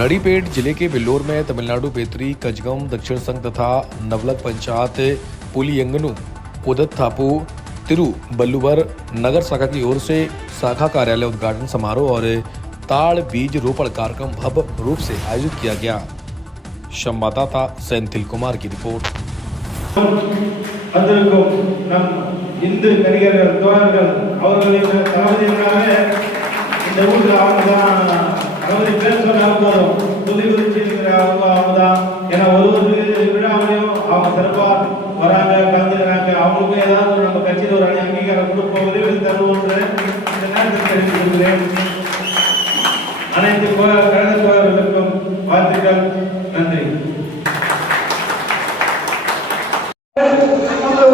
रड़ीपेट जिले के बिल्लोर में तमिलनाडु बेतरी कजगम दक्षिण संघ तथा नवलक पंचायत पुलियंगनु उदत थापू तिरुबल्लुवर नगर शाखा की ओर से शाखा कार्यालय उद्घाटन समारोह और ताड़ बीज रोपण कार्यक्रम भव्य रूप से आयोजित किया गया। संवाददाता सेंथिल कुमार की रिपोर्ट।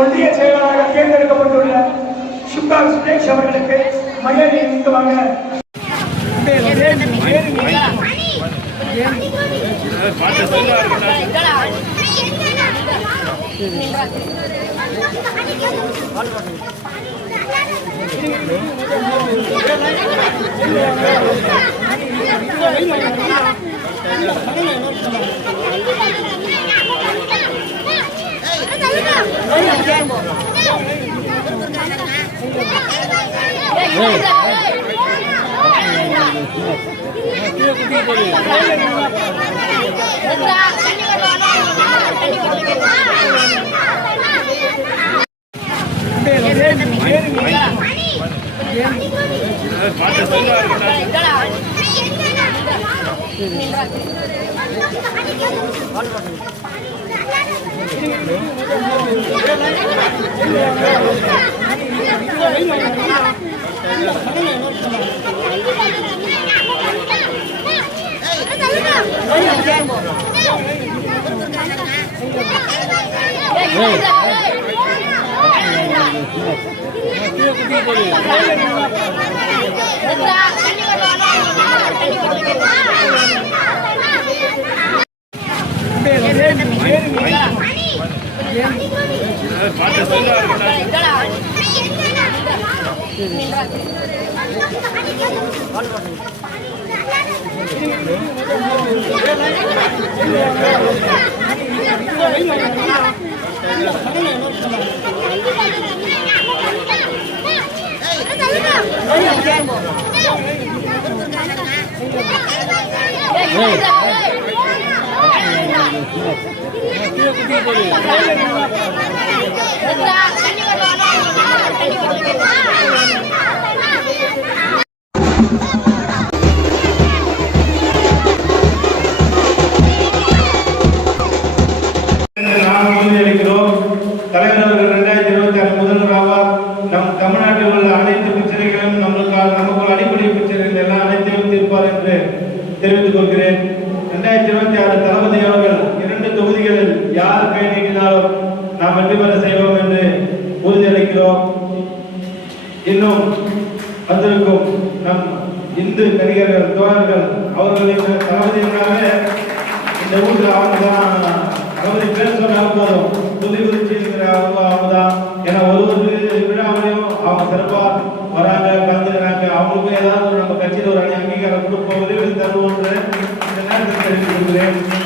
ஒன்றிய செயலாளராக தேர்ந்தெடுக்கப்பட்டுள்ள சுபாஷ் சுரேஷ் அவர்களுக்கு மரியாதை நிமித்தமாக தமிழ்நாட்டில் உள்ள அனைத்து பிரச்சனைகளும் நமக்கு அடிப்படை பிரச்சனைகள் எல்லாம் அனைத்தையும் தீர்ப்பார் என்று தெரிவித்துக் கொள்கிறேன். 2026 தளபதி அவர்கள் 2 தொகுதிகளில் யார் கை நீட்டினாலும் நாம் வெற்றி பெற செய்வோம் என்று உறுதியளிக்கிறோம். இன்னும் வந்திருக்கும் நம் இந்து நடிகர்கள் தோழர்கள் அவர்களின் தளபதிகளாக இந்த ஊரில் அவங்க தான் அவரை பேர் சொன்னால் போதும் துதி குறிச்சிருக்கிற அவங்க தான். ஏன்னா ஒரு விழாவிலையும் அவங்க சிறப்பாக வராங்க, கலந்துக்கிறாங்க. அவங்களுக்கு ஏதாவது நம்ம கட்சியில் ஒரு அங்கீகாரம் கொடுப்போம், உதவி தருவோம் என்று இந்த நேரத்தில் தெரிவித்துக் கொள்கிறேன்.